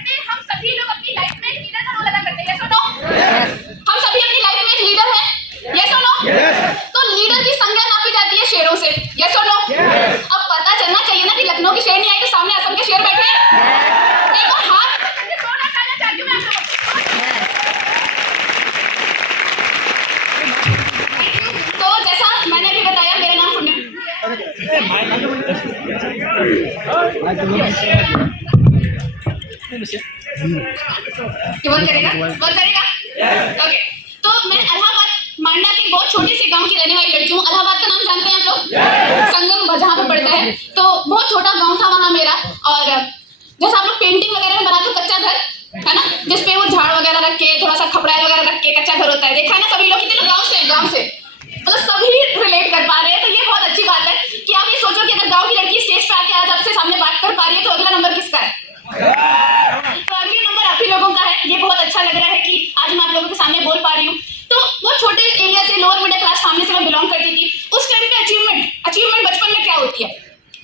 कहते हैं हम सभी लोग अपनी लाइफ में एक लीडर का रोल अदा करते हैं, यस और नो? हम सभी अपनी लाइफ में एक लीडर है, यस और नो? तो लीडर की संज्ञा नापी जाती है शेरों से, यस और नो? अब पता चलना चाहिए ना कि लखनऊ की शेर नहीं आई तो सामने असम के शेर बैठे हैं। एक बार हाथ चाहती हूँ मैं आप लोगों। तो जैसा मैंने भी बताया, मेरा नाम पुण्य। बोल करेगा ओके। तो मैं इलाहाबाद मांडा की बहुत छोटी सी गांव की रहने वाली लड़की हूँ। इलाहाबाद का नाम जानते हैं आप लोग? संगम जहाँ पे पड़ता है, तो बहुत छोटा गांव था वहाँ मेरा। और जैसे आप लोग पेंटिंग वगैरह में बनाते हो कच्चा घर, है ना, जिसपे वो झाड़ वगैरह रख के थोड़ा सा खपड़ा वगैरह रख के कच्चा घर होता है, देखा है ना सभी लोग? कितने लोग गाँव से मतलब सभी रिलेट कर पा रहे हैं, तो ये बहुत अच्छी बात है कि आप ये सोचो कि अगर गांव की लड़की स्टेज पे आके आज आपसे सामने बात कर पा रही है तो अगला नंबर किसका है? तो अगले नंबर आप ही लोगों का है। ये बहुत अच्छा लग रहा है कि आज मैं आप लोगों के सामने बोल पा रही हूँ। तो वो छोटे एरिया से, लोअर मिडिल क्लास फैमिली से मैं बिलोंग करती थी। उस टाइम पे अचीवमेंट बचपन में क्या होती है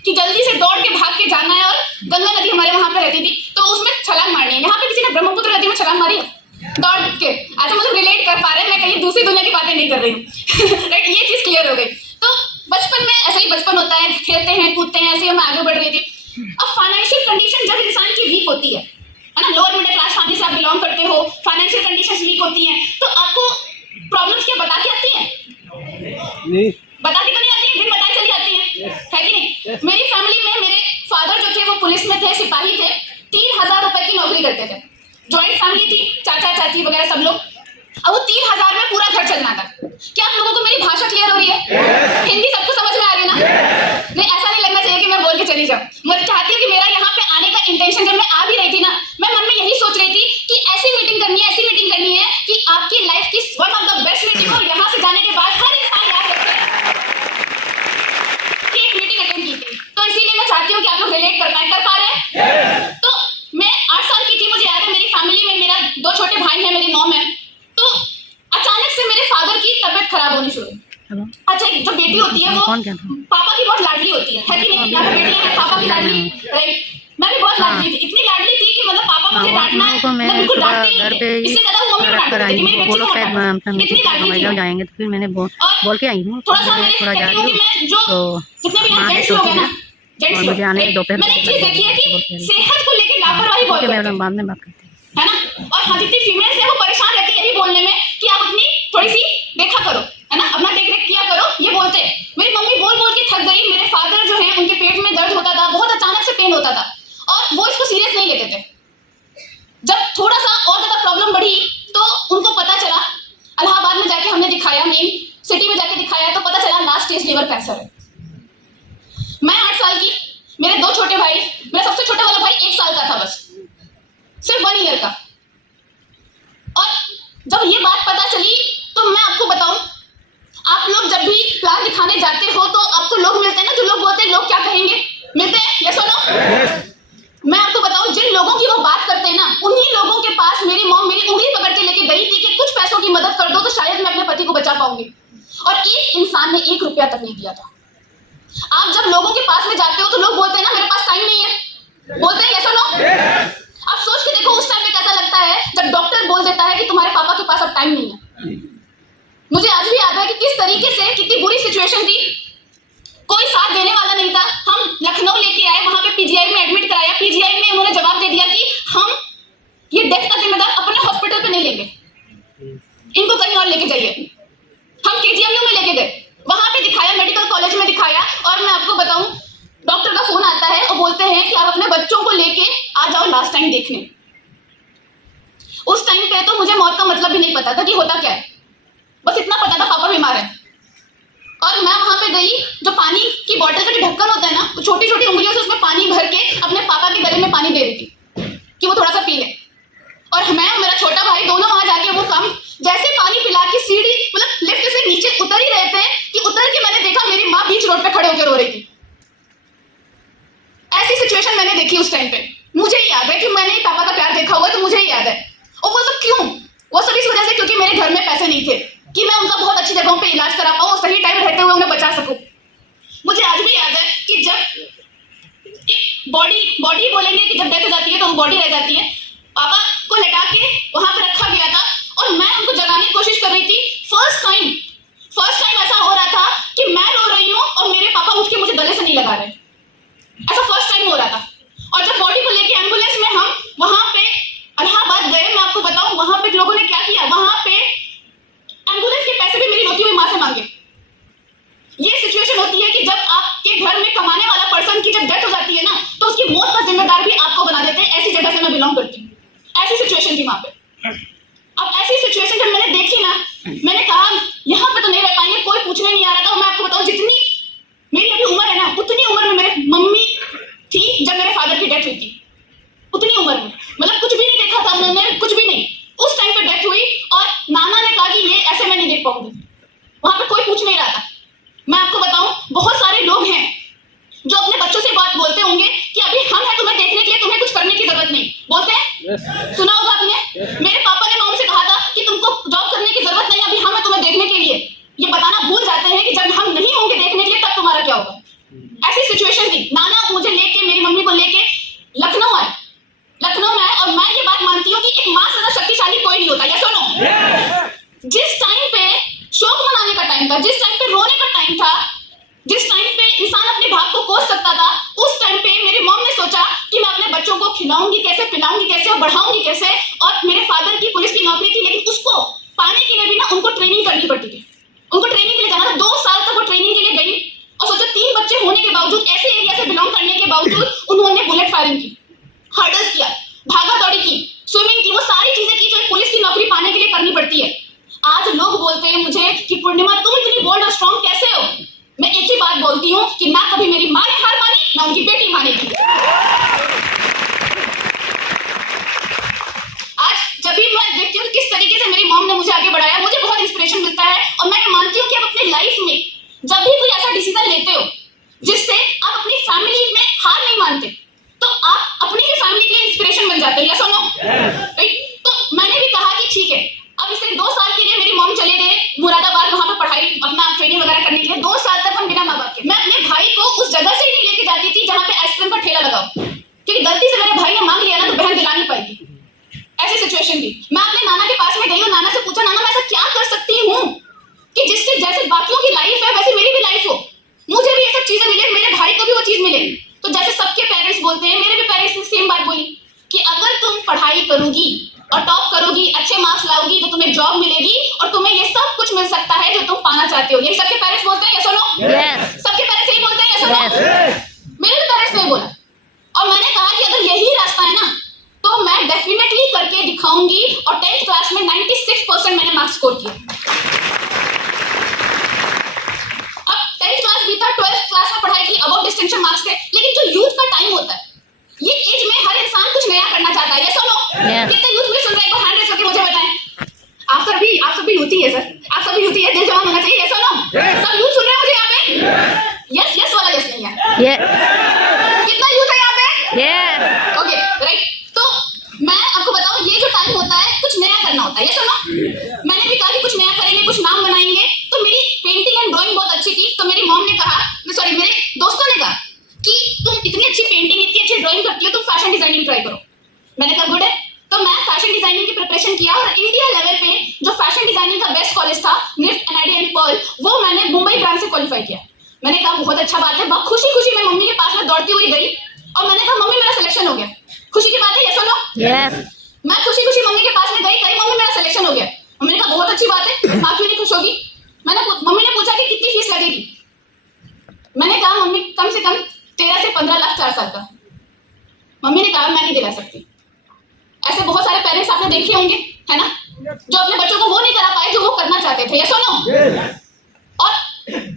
कि जल्दी से दौड़ के भाग के जाना है, और गंगा नदी हमारे वहां पे रहती थी तो उसमें छलांग मारनी है। यहाँ पे किसी ने ब्रह्मपुत्र नदी में छलांग मारी दौड़ के? अच्छा, मुझे रिलेट कर पा रहे हैं, मैं कहीं दूसरी दुनिया की बातें नहीं कर रही हूँ। राइट, ये चीज क्लियर हो गई। तो बचपन में ऐसा ही बचपन होता है, खेलते हैं कूदते हैं, ऐसे ही मैं आगे बढ़ रही थी। अब फाइनेंशियल कंडीशन जब इंसान की वीक होती है ना, लोअर मिडिल क्लास फैमिली से आप बिलोंग करते हो, फाइनेंशियल कंडीशंस वीक होती हैं, तो आपको प्रॉब्लम्स क्या बता के आती हैं? नहीं बता के तो नहीं आती है, बिन बताए चली आती है कि नहीं? मेरी फैमिली में मेरे फादर जो थे वो पुलिस में थे, सिपाही थे, 3000 रुपए की नौकरी करते थे। जॉइंट फैमिली थी, चाचा चाची वगैरह सब लोग। अब वो 3000 में पूरा घर चलना था। क्या आप लोगों को मेरी भाषा क्लियर हो रही है? हिंदी सबको समझ में आ रही है ना? नहीं, ऐसा नहीं लगना चाहिए कि मैं बोल के चली जाऊं। मैं चाहती हूँ कि मेरा यहाँ पे आने का इंटेंशन, जब मैं आ भी रही थी ना, मैं मन में यही सोच रही थी कि ऐसी मीटिंग करनी है कि आपकी लाइफ की one of the best meeting हो। यहाँ से जाने के बाद हर इंसान याद रखे कि एक मीटिंग अटेंड की थी। तो इसीलिए मैं चाहती हूँ कि आप लोग रिलेट कर पा रहे हैं। तो मैं 8 साल की थी, मुझे याद है। मेरी फैमिली में मेरा 2 छोटे भाई हैं, मेरी मॉम है। तो अचानक से मेरे फादर की तबीयत खराब होनी शुरू हुई। अच्छा, जो बेटी होती है वो पापा की बहुत लाडली होती है कि नहीं? यहाँ बेटियां हैं पापा की लाडली, राइट? मैं भी बहुत लाडली थी, इतनी लाडली थी कि मतलब पापा मुझे डांटना है, मैं बिल्कुल डांटती नहीं थी। इससे ज्यादा वो मम्मी को डांटती थी कि मेरी बच्ची को मत डांटो। इतनी लाडली थी जाएंगे, तो फिर मैंने बोल के आई हूँ थोड़ा सा जा रही हूँ। जो जितने भी यहाँ जेंट्स लोग हैं ना, जेंट्स लोग, मैंने एक चीज देखी है कि सेहत को लेकर लापरवाही बहुत करते हैं, बाद में बात करते हैं, है ना? और हाँ, जितनी फीमेल्स है वो परेशान रहती है यही बोलने में कि आप अपनी थोड़ी सी देखा करो, है ना, अपना देख रेख किया करो, ये बोलते हैं। मेरी मम्मी बोल बोल के थक गई। मेरे फादर जो है उनके पेट में दर्द होता था, बहुत अचानक से पेन होता था, और वो इसको सीरियस नहीं लेते थे। जब थोड़ा सा और ज्यादा प्रॉब्लम बढ़ी तो उनको पता चला, इलाहाबाद में जाके हमने दिखाया, मेन सिटी में जाके दिखाया, तो पता चला लास्ट स्टेज लिवर कैंसर है। मैं 8 साल की, मेरे 2 छोटे भाई, मेरा सबसे छोटा वाला भाई 1 साल का था, बस सिर्फ 1 ईयर का। और जब ये बात पता चली तो मैं आपको बताऊं, आप लोग जब भी प्लान दिखाने जाते हो तो आपको लोग मिलते हैं ना, जो लोग बोलते हैं लोग क्या कहेंगे, मिलते हैं, यस और नो? मैं आपको बताऊं, जिन लोगों की वो बात करते हैं ना, उन्हीं लोगों के पास मेरी मॉम मेरी उंगली पकड़ के लेके गई थी कि कुछ पैसों की मदद कर दो तो शायद मैं अपने पति को बचा पाऊंगी। और एक इंसान ने 1 रुपया तक नहीं दिया था। आप जब लोगों के पास में जाते हो तो लोग बोलते हैं ना मेरे पास टाइम नहीं है, बोलते हैं यस और नो? आप सोच के देखो उस टाइम पे कैसा लगता है जब डॉक्टर बोल देता है कि तुम्हारे पापा के पास अब टाइम नहीं है। मुझे आज भी याद है कि किस तरीके से, कितनी बुरी सिचुएशन थी, कोई साथ देने वाला नहीं था। हम लखनऊ लेके आए, वहां पे पीजीआई में एडमिट कराया। पीजीआई में उन्होंने जवाब दे दिया कि हम ये डेथ का जिम्मेदार अपने हॉस्पिटल पे नहीं लेंगे, इनको कहीं और लेके जाइए। हम केजीएमयू में लेके गए, वहां पे दिखाया, मेडिकल कॉलेज में दिखाया, और मैं आपको बताऊं डॉक्टर का फोन आता है और बोलते हैं कि आप अपने बच्चों को लेके आ जाओ लास्ट टाइम देखने। उस टाइम पे तो मुझे मौत का मतलब भी नहीं पता था कि होता क्या है, बस इतना पता था पापा बीमार है। और मैं वहां पे गई, जो पानी की बोतल का जो ढक्कन होता है ना, वो छोटी छोटी उंगलियों से उसमें पानी भर के अपने पापा के गले में पानी दे रही थी कि वो थोड़ा सा पी ले। और मैं और मेरा छोटा भाई दोनों वहां जाके वो काम, जैसे पानी पिला के सीढ़ी मतलब लिफ्ट से नीचे उतर ही रहे थे कि उतर के मैंने देखा मेरी माँ बीच रोड पे खड़े होकर रो रही थी। ऐसी सिचुएशन मैंने देखी उस टाइम पे। मुझे ही याद है कि मैंने पापा का प्यार देखा हुआ है, तो मुझे ही याद है। और वो सब क्यों? वो सब इस वजह से क्योंकि मेरे घर में पैसे नहीं थे कि मैं उनका बहुत अच्छी जगहों पे इलाज करा पाऊँ और सही टाइम रहते हुए उन्हें बचा सकूं। मुझे आज भी याद है कि जब बॉडी बोलेंगे कि जब डेथ हो जाती है तो वो बॉडी रह जाती है, और मैं उनको जगाने की कोशिश कर रही थी। फर्स्ट टाइम ऐसा हो रहा था कि मैं रो रही हूँ और मेरे पापा उठ के मुझे गले से नहीं लगा रहे। ऐसा फर्स्ट टाइम हो रहा था। और जब बॉडी को लेके एम्बुलेंस में हम वहां पे इलाहाबाद गए, मैं आपको बताऊं वहां पे लोगों ने क्या किया, वहां पे एम्बुलेंस के पैसे भी मेरी रोती हुई मां से मांगे। ये सिचुएशन होती है कि जब आपके घर में कमाने वाला पर्सन की जब डेथ हो जाती है ना, तो उसकी मौत का जिम्मेदार भी आपको बना देते हैं। ऐसी जगह से मैं बिलोंग करती हूँ। ऐसी सिचुएशन थी वहां पे। अब ऐसी सिचुएशन जब मैंने देखी ना, मैंने कहा यहाँ पे तो नहीं रह पाएंगे, कोई पूछने नहीं आ रहा था। और मैं आपको बताऊं, जितनी मेरी अभी उम्र है ना, उतनी उम्र में मेरे मम्मी थी जब मेरे फादर की डेथ हुई थी। उतनी उम्र में, मतलब कुछ भी नहीं देखा था उन्होंने, कुछ भी नहीं। उस टाइम पे डेथ हुई और नाना ने कहा कि ये ऐसे मैं नहीं देख पाऊंगी। वहां पे कोई पूछ नहीं रहा था। मैं आपको बताऊं, बहुत सारे लोग हैं जो अपने बच्चों से बात बोलते होंगे कि अभी हम हैं तुम्हें देखने के लिए, तुम्हें कुछ करने की जरूरत नहीं। बोलते हैं, सुना होगा आपने। मेरे पापा ने मम्मी से कहा था कि तुमको जॉब करने की जरूरत नहीं, अभी हम हैं तुम्हें देखने के लिए। ये बताना भूल जाते हैं कि जब हम नहीं होंगे देखने के लिए तब तुम्हारा क्या होगा। ऐसी सिचुएशन थी। नाना मुझे लेके, मेरी मम्मी को लेके लखनऊ आए। लखनऊ में आए और मैं ये बात मानती हूँ कि एक मां से ज्यादा शक्तिशाली कोई नहीं होता। या सुनो, जिस टाइम पे शोक मनाने का टाइम था, जिस टाइम पे रोने का टाइम था, जिस टाइम पे इंसान अपने भाग को कोस सकता था, उस टाइम पे मेरी मॉम ने सोचा कि मैं अपने बच्चों को खिलाऊंगी कैसे, पिलाऊंगी कैसे और बढ़ाऊंगी कैसे। और मेरे फादर की पुलिस की नौकरी थी, लेकिन उसको पाने के लिए भी ना उनको ट्रेनिंग करनी पड़ती थी। उनको ट्रेनिंग के लिए जाना था। 2 साल तक वो ट्रेनिंग के लिए गई। और सोचो, 3 बच्चे होने के बावजूद, ऐसे एरिया से बिलोंग करने के बावजूद उन्होंने बुलेट फायरिंग की, हर्डल्स किया, भागा दौड़ी की, स्विमिंग की, वो सारी चीजें की जो पुलिस की नौकरी पाने के लिए करनी पड़ती है। आज लोग बोलते हैं मुझे कि पूर्णिमा तुम इतनी बोल्ड और स्ट्रॉन्ग कैसे हो। मैं एक ही बात बोलती हूँ कि ना कभी मेरी माँ ने हार मानी, ना उनकी बेटी मानेगी। आज जब भी मैं देखती हूँ किस तरीके से मेरी मॉम ने मुझे आगे बढ़ाया, मुझे बहुत इंस्पिरेशन मिलता है। और मैं मानती हूँ कि आप अपनी लाइफ में जब भी कोई ऐसा डिसीजन लेते हो जिससे आप अपनी फैमिली में हार नहीं मानते, तो आप अपनी ही फैमिली के लिए इंस्पिरेशन बन जाते हो। या सुनो, राइट? तो मैंने भी कहा कि ठीक है, अब इसे 2 साल के लिए मेरी मॉम चले गए मुरादाबाद, वहां पर पढ़ाई अपना ट्रेनिंग वगैरह करने के लिए। 2 साल तक हम बिना माँ बाप के। मैं अपने भाई को उस जगह से ही नहीं लेके जाती थी जहां पे आइसक्रीम का ठेला लगाओ, क्योंकि गलती से मेरे भाई ने मांग लिया ना तो बहन दिला नहीं पाएगी। ऐसी सिचुएशन थी। मैं अपने नाना के पास में गई और नाना से पूछा, नाना मैं ऐसा क्या कर सकती हूँ कि जिससे जैसे बाकियों की लाइफ है वैसे मेरी भी लाइफ हो, मुझे भी ये सब चीजें मिले, मेरे भाई को भी वो चीज मिले। तो जैसे सबके पेरेंट्स बोलते हैं, मेरे भी पेरेंट्स ने सेम बात बोली कि अगर तुम पढ़ाई करोगी और टॉप करोगी, अच्छे मार्क्स लाओगी, तो तुम्हें जॉब मिलेगी और तुम्हें ये सब कुछ मिल सकता है जो तुम पाना चाहते हो। यही सबके पेरेंट्स बोलते हैं। या सुनो, सबके पेरेंट्स यही बोलते हैं। या सुनो, मेरे भी पेरेंट्स ने बोला। और मैंने कहा कि अगर यही रास्ता है ना तो मैं डेफिनेटली करके दिखाऊंगी। और 10th क्लास में 96% मैंने मार्क्स स्कोर किया। अब 10th क्लास भी था, 12th क्लास में पढ़ाई की, अबव डिस्टिंक्शन मार्क्स थे। लेकिन जो यूथ का टाइम होता है, ये एज में हर इंसान कुछ नया करना चाहता है। ये सुनो, कितने यूथ मुझे सुन रहे हैं, हैंड रेज करके मुझे बताएं। आप सब भी यूथ ही है सर, आप सब भी यूथ ही है, दिल जवान होना चाहिए। ये सुनो, सब यूथ सुन रहे हैं मुझे यहाँ पे? यस यस वाला यस नहीं है। कितना यूथ है यहाँ पे? Okay, right. तो मैं आपको बताऊं, ये जो टाइम होता है कुछ नया करना होता है। ये सुनो, मैंने भी कहा कि कुछ नया करेंगे, कुछ नाम बनाएंगे। तो मेरी पेंटिंग एंड ड्राइंग बहुत अच्छी थी। तो मेरी मॉम ने कहा, सॉरी मेरे दोस्तों ने कहा कि तुम इतनी अच्छी पेंटिंग, इतनी अच्छी ड्राइंग करती हो, तुम फैशन डिजाइनिंग ट्राई करो। मैंने कहा गुड है। तो मैं फैशन डिजाइनिंग की प्रिपरेशन किया और इंडिया लेवल पे जो फैशन डिजाइनिंग का बेस्ट कॉलेज था, निफ्ट एनआईडी एंड पर्ल, वो मैंने मुंबई ब्रांच से क्वालिफाई किया। मैंने कहा बहुत अच्छा बात है। बहुत खुशी खुशी मैं मम्मी के पास में दौड़ती हुई गई और मैंने कहा मम्मी मेरा सिलेक्शन हो गया। खुशी की बात है। ये सुनो, मैं खुशी खुशी मम्मी के पास में गई, कही मम्मी मेरा सिलेक्शन हो गया। मैंने कहा बहुत अच्छी बात है, माँ क्यों नहीं खुश होगी। मम्मी ने पूछा कि कितनी फीस लगेगी। मैंने कहा मम्मी कम से कम 13 से 15 लाख 4 साल का। मम्मी ने कहा मैं नहीं दिला सकती। ऐसे बहुत सारे पेरेंट्स आपने देखे होंगे, है ना, जो अपने बच्चों को वो नहीं करा पाए जो वो करना चाहते थे। ये सुनो, और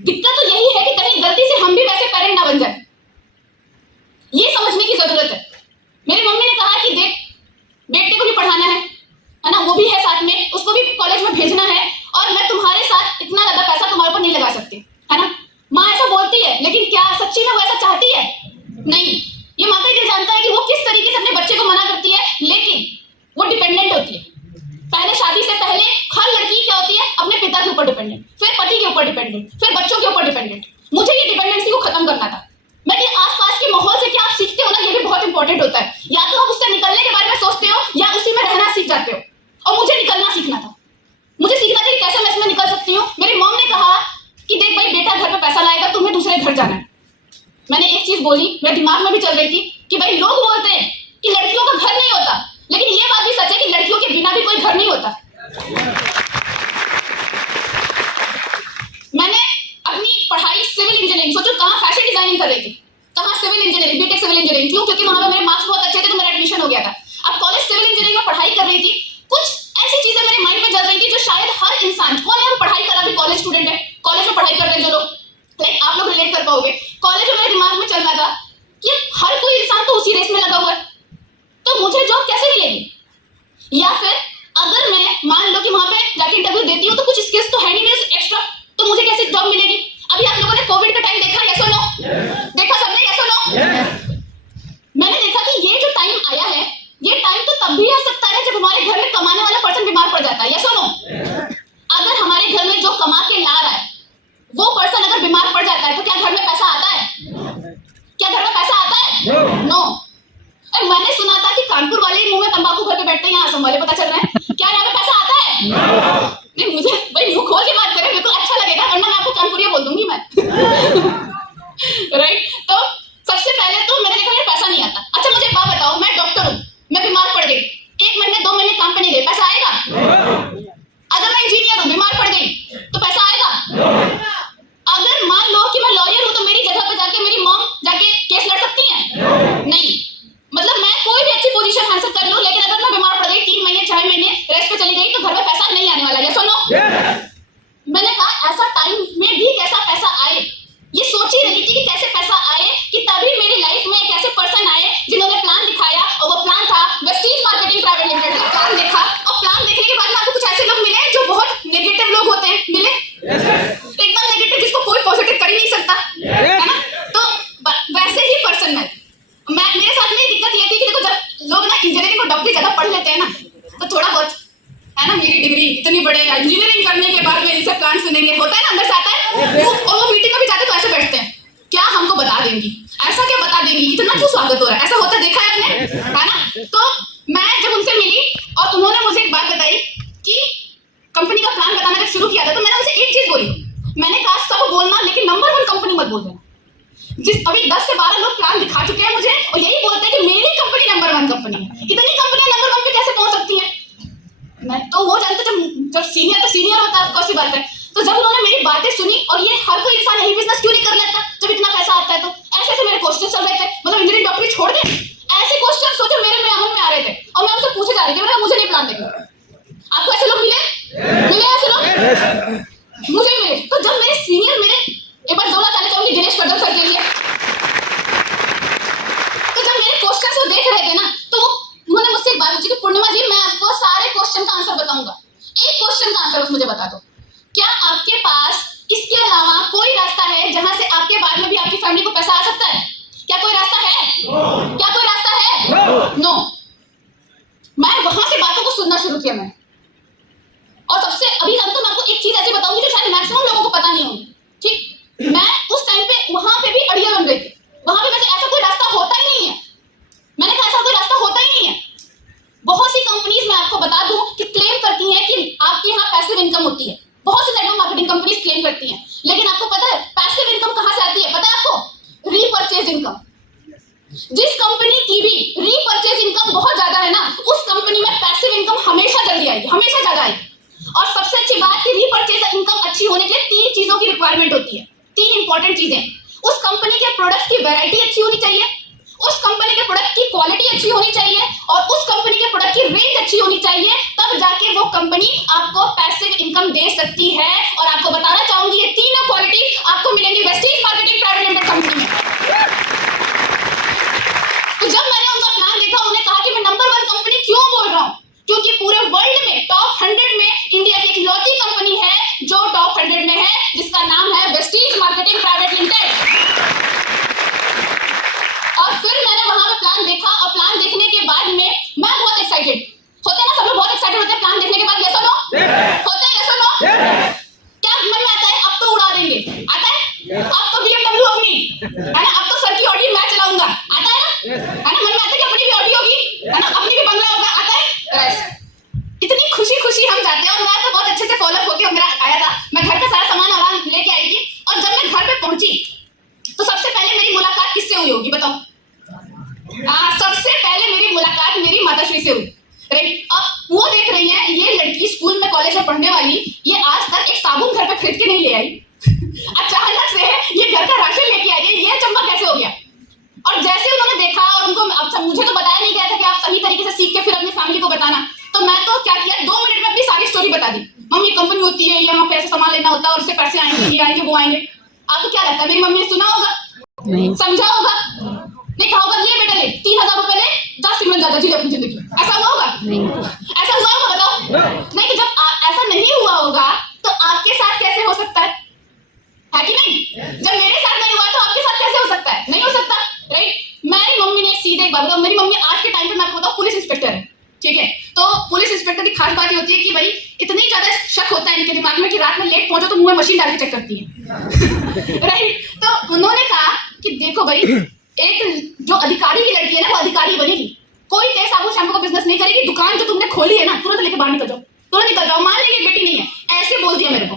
दिक्कत तो यही है कि कहीं गलती से हम भी वैसे पेरेंट ना बन जाए, ये समझने की जरूरत है। मेरी मम्मी ने कहा कि देख बेटे को भी पढ़ाना है ना, वो भी है साथ में, उसको भी कॉलेज में भेजना है, और मैं तुम्हारे साथ इतना ज्यादा पैसा तुम्हारे ऊपर नहीं लगा सकती, है ना। माँ ऐसा बोलती है, लेकिन क्या सच्ची में वो ऐसा चाहती है? नहीं। ये माँ का दिल जानता है कि वो किस तरीके से अपने बच्चे को मना करती है, लेकिन वो डिपेंडेंट होती है। पहले शादी से पहले हर लड़की क्या होती है, अपने पिता के ऊपर डिपेंडेंट, फिर पति के ऊपर डिपेंडेंट, फिर बच्चों के ऊपर डिपेंडेंट। मुझे ये डिपेंडेंसी को खत्म करना था। मैं ये आसपास के माहौल से क्या आप सीखते हो ना, ये भी बहुत इंपॉर्टेंट होता है। या तो आप उससे निकलने के बारे में सोचते हो या उसी में रहना सीख जाते हो, और मुझे निकलना सीखना था। चीज बोली, मेरे दिमाग में भी चल रही थी कि भाई लोग बोलते हैं कि लड़कियों का घर नहीं होता, लेकिन ये बात भी सच है कि लड़कियों के बिना भी कोई घर नहीं होता। मैंने अपनी पढ़ाई सिविल इंजीनियरिंग, सोचो कहाँ फैशन डिजाइनिंग कर रही थी, कहाँ civil engineering, BTech civil engineering, क्यों? क्योंकि वहां पे मेरे मार्क्स बहुत अच्छे थे तो मेरा एडमिशन हो गया था। अब कॉलेज सिविल इंजीनियरिंग में पढ़ाई कर रही थी, कुछ ऐसी चीजें मेरे माइंड में चल रही थी जो शायद हर इंसान, कौन है वो पढ़ाई कर रहा, अभी कॉलेज स्टूडेंट है, कॉलेज में पढ़ाई कर रहे हैं जो लोग, लाइक आप लोग रिलेट कर पाओगे। कॉलेज में मेरे दिमाग में चल रहा था कि हर कोई इंसान तो उसी रेस में लगा हुआ है, तो मुझे जॉब कैसे मिलेगी? या फिर अगर मैं मान लो कि वहां पे जाके इंटरव्यू देती हूँ तो कुछ स्किल्स तो है नहीं मेरे एक्स्ट्रा, तो मुझे कैसे जॉब मिलेगी? अभी आप लोगों ने कोविड का टाइम देखा, यस और नो? देखा सबने, यस और नो? मैंने देखा कि ये जो टाइम आया है, ये टाइम तो तब भी आ सकता है जब हमारे घर में कमाने वाला पर्सन बीमार पड़ जाता है, यस और नो? अगर हमारे घर में जो कमा के ला रहा है वो पर्सन अगर बीमार पड़ जाता है तो क्या घर में पैसा आता है? क्या घर में पैसा आता है? नो। मैंने सुना था कि कानपुर वाले मुंह में तंबाकू भर के बैठते हैं, यहाँ असम वाले, पता चल रहा है? क्या यहाँ पे पैसा आता है? नहीं, मुझे भाई मुंह खोल के बात करें, मेरे को अच्छा लगेगा, वरना मैं आपको कानपुरिया बोल दूंगी मैं। राइट? तो सबसे पहले तो मैंने देखा ये पैसा नहीं आता। अच्छा मुझे एक बात बताओ, मैं डॉक्टर हूँ, मैं बीमार पड़ गई, 1 महीने 2 महीने काम पे नहीं गई, पैसा आएगा? अगर मैं इंजीनियर हूँ, बीमार पड़ गई तो पैसा आएगा? अगर मान लो कि मैं लॉयर हूँ तो मेरी जगह पे जाके मेरी मॉम जाके केस लड़ सकती है? नहीं। मतलब मैं कोई भी अच्छी पोजीशन हासिल कर लूं, लेकिन अगर मैं बीमार पड़ गई 3 महीने 6 महीने रेस्ट पे चली गई तो घर में पैसा नहीं आने वाला है, सुनो। मैंने कहा ऐसा टाइम में भी कैसा पैसा आए, ये सोच ही रही थी कि कैसे पैसा आए, कि तभी मेरी लाइफ में एक ऐसे पर्सन आए जिन्होंने प्लान दिखाया, और वो प्लान था वेस्टीज मार्केटिंग प्राइवेट लिमिटेड का प्लान देखा, और प्लान देखने के बाद में आपको कुछ ऐसे लोग मिले जो बहुत नेगेटिव लोग होते हैं, मिले एकदम नेगेटिव जिसको कोई पॉजिटिव कर ही नहीं सकता, है ना? तो वैसे ही पर्सन मैं मेरे साथ में दिक्कत ये थी कि देखो जब लोग ना इंजीनियरिंग और डॉक्टरी ज्यादा पढ़ लेते हैं ना, तो थोड़ा बहुत है ना, मेरी डिग्री इतनी बड़े इंजीनियरिंग करने के बाद में इनसे प्लान सुनेंगे, होता है ना, अंदर से आता है और वो मीटिंग में भी जाते तो ऐसे बैठते हैं, क्या हमको बता देंगी, ऐसा क्या बता देंगी, इतना क्यों स्वागत हो रहा है, ऐसा होता देखा है आपने, है ना? तो मैं जब उनसे मिली और उन्होंने मुझे एक बात बताई कि कंपनी का प्लान बताना जब शुरू किया था तो मैंने उनसे एक चीज बोली, मैंने कहा सब बोलना लेकिन नंबर 1 कंपनी मत बोल देना। जिस अभी 10 से 12 लोग प्लान दिखा चुके हैं मुझे और यही बोलते हैं कि मेरी कंपनी नंबर 1 कंपनी है, इतनी कंपनियां नंबर 1 पे कैसे पहुंच सकती हैं? मैं तो वो जानते जब सीनियर तो सीनियर होता है, कौन सी बात है। तो जब उन्होंने मेरी बातें सुनी, और ये हर कोई इंसान यही बिजनेस क्यों नहीं कर लेता जब इतना पैसा आता है, तो ऐसे ऐसे मेरे क्वेश्चन चल रहे थे, मतलब इंजीनियरिंग डॉक्टरी छोड़ दे, ऐसे क्वेश्चन सोचो मेरे मन में आ रहे थे और मैं उनसे पूछे जा रही थी, मुझे नहीं प्लान देंगे। आपको ऐसे लोग मिले ऐसे लोग? मुझे मिले। तो जब मेरे सीनियर मेरे एक बार जोड़ा चाहना चाहूंगी दिनेश कदम सर के लिए, तो जब मेरे क्वेश्चन वो देख रहे थे ना, तो उन्होंने मुझसे एक बात पूछी कि पूर्णिमा जी मैं आपको सारे क्वेश्चन का आंसर बताऊंगा, एक क्वेश्चन का आंसर बस मुझे बता दो, क्या आपके पास इसके अलावा कोई रास्ता है जहां से आपके बाद में भी आपकी फैमिली को पैसा आ सकता है? क्या कोई रास्ता है? क्या कोई रास्ता है? नो। मैं वहां से बातों को सुनना शुरू किया मैंने, और सबसे अभी हम तो मैं आपको एक चीज ऐसी बताऊंगी जो शायद मैक्सिमम लोगों को पता नहीं होगी, ठीक? मैं उस टाइम पे वहां पे भी अड़िया बन गई थी, वहां पे मुझे ऐसा कोई रास्ता होता ही नहीं है, मैंने कहा ऐसा कोई रास्ता होता ही नहीं है। बहुत सी कंपनीज मैं आपको बता दूं कि क्लेम करती हैं कि आपके यहाँ पैसिव इनकम होती है, बहुत सी नेटवर्क मार्केटिंग कंपनीज क्लेम करती हैं, लेकिन आपको पता है पैसिव इनकम कहां से आती है? पता है आपको? Repurchase income. जिस कंपनी की भी रीपर्चेज इनकम बहुत ज्यादा है ना, उस कंपनी में पैसिव इनकम हमेशा जल्दी आएगी, हमेशा ज्यादा आएगी। और सबसे अच्छी बात कि रीपर्चेज इनकम अच्छी होने के लिए 3 चीजों की रिक्वायरमेंट होती है, 3 इंपॉर्टेंट चीजें। उस कंपनी के प्रोडक्ट्स की वैरायटी अच्छी होनी चाहिए, उस कंपनी के प्रोडक्ट की क्वालिटी अच्छी होनी चाहिए, और उस कंपनी के प्रोडक्ट की रेंज अच्छी होनी चाहिए, तब जाके वो कंपनी आपको पैसिव इनकम दे सकती है। और आपको बताना चाहूंगी ये तीनों क्वालिटी आपको मिलेंगी Vestige marketing private limited company में। तो जब मैंने उनका प्लान देखा, उन्होंने कहा कि मैं नंबर 1 कंपनी क्यों बोल रहा हूं, क्योंकि पूरे वर्ल्ड में टॉप 100 में इंडिया की इकलौती कंपनी है जो टॉप 100 में है, जिसका नाम है वेस्टीज मार्केटिंग प्राइवेट लिमिटेड। और फिर मैंने वहां पे प्लान देखा, और प्लान देखने के बाद में मैं बहुत एक्साइटेड होते हैं ना, सब लोग बहुत एक्साइटेड होते हैं प्लान देखने के बाद, यस और नो? होते हैं यस और नो? क्या मन में आता है अब तो उड़ा देंगे, आता है? अब तो BMW होगी, है ना, अब तो सर की ऑडी मैं चलाऊंगा, आता है ना, है ना? मन में से हुई, राइट। अब वो देख रही है ये लड़की स्कूल में कॉलेज में पढ़ने वाली, ये आज तक एक साबुन घर पे खरीद के नहीं ले आई, अचानक से ये घर का राशन लेके आई है, ये अचंभा कैसे हो गया। और जैसे उन्होंने देखा और उनको, अब मुझे तो बताया नहीं गया था कि आप सही तरीके से सीख के फिर अपनी फैमिली को बताना, तो मैं तो क्या किया, 2 मिनट में अपनी सारी स्टोरी बता दी। मम्मी कंपनी होती है, यहाँ पैसे सामान लेना होता है और उससे पैसे आएंगे, ये आएंगे वो आएंगे। आपको क्या लगता है मेरी मम्मी ने सुना होगा, नहीं समझा होगा, नहीं कहा होगा ये बेटा ले 3000 रुपए ले जा सिमरन ज्यादा जी अपनी जिंदगी, ऐसा हुआ होगा? नहीं। ऐसा हुआ होगा बताओ? नहीं। तो जब ऐसा नहीं हुआ होगा तो आपके साथ कैसे हो सकता है कि नहीं? जब मेरे साथ नहीं हुआ तो आपके साथ कैसे हो सकता है? नहीं हो सकता, राइट। मेरी मम्मी ने सीधे एक बात बताओ, मेरी मम्मी आज के टाइम पे मैं आपको बताऊं पुलिस इंस्पेक्टर है, ठीक है। तो पुलिस इंस्पेक्टर की खास बात ये होती है कि भाई इतनी ज्यादा शक होता है इनके दिमाग में कि रात में लेट पहुंचो तो मुंह में मशीन डाल के चेक करती है राइट। तो उन्होंने कहा कि देखो भाई, एक जो अधिकारी की लड़की है ना वो अधिकारी बनेगी, कोई तेज साबुन शैम्पू का बिजनेस नहीं करेगी, दुकान जो तुमने खोली है ना तुरंत लेके बाहर निकल जाओ, तुरंत निकल जाओ, मान लेंगे बेटी नहीं है, ऐसे बोल दिया मेरे को।